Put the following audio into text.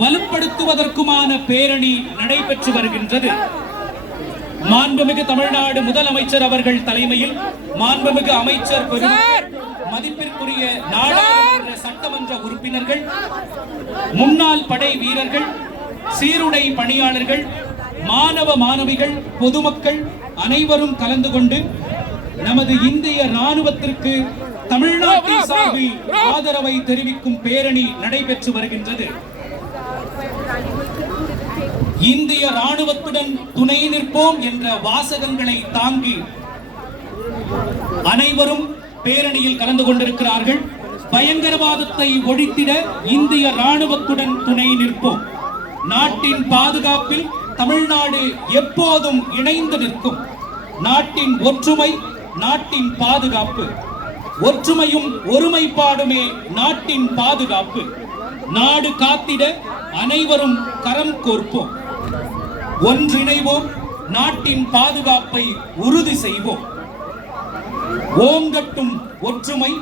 வலுப்படுத்துவதற்குமான பேரணி நடைபெற்று வருகின்றது. மாண்புமிகு தமிழ்நாடு முதலமைச்சர் அவர்கள் தலைமையில் மாண்புமிகு அமைச்சர் மதிப்பிற்குரிய நாடாளுமன்ற சட்டமன்ற உறுப்பினர்கள், முன்னாள் படை வீரர்கள், சீருடை பணியாளர்கள், மாணவ மாணவிகள், பொதுமக்கள் அனைவரும் கலந்து கொண்டு நமது இந்திய ராணுவத்திற்கு தமிழ்நாட்டின் சார்பில் ஆதரவை தெரிவிக்கும் பேரணி நடைபெற்று வருகின்றது. இந்திய ராணுவத்துடன் துணை நிற்போம் என்ற வாசகங்களை தாங்கி அனைவரும் பேரணியில் கலந்து கொண்டிருக்கிறார்கள். பயங்கரவாதத்தை ஒழித்திட இந்திய ராணுவத்துடன் துணை நிற்போம். நாட்டின் பாதுகாப்பில் தமிழ்நாடு எப்போதும் இணைந்து நிற்கும். நாட்டின் ஒற்றுமை, நாட்டின் பாதுகாப்பு. ஒற்றுமையும் ஒருமைப்பாடுமே நாட்டின் பாதுகாப்பு. நாடு காத்திட அனைவரும் கரம் கோர்ப்போம். ஒன்றிணைவோம், நாட்டின் பாதுகாப்பை உறுதி செய்வோம். ஓங்கட்டும் ஒற்றுமை.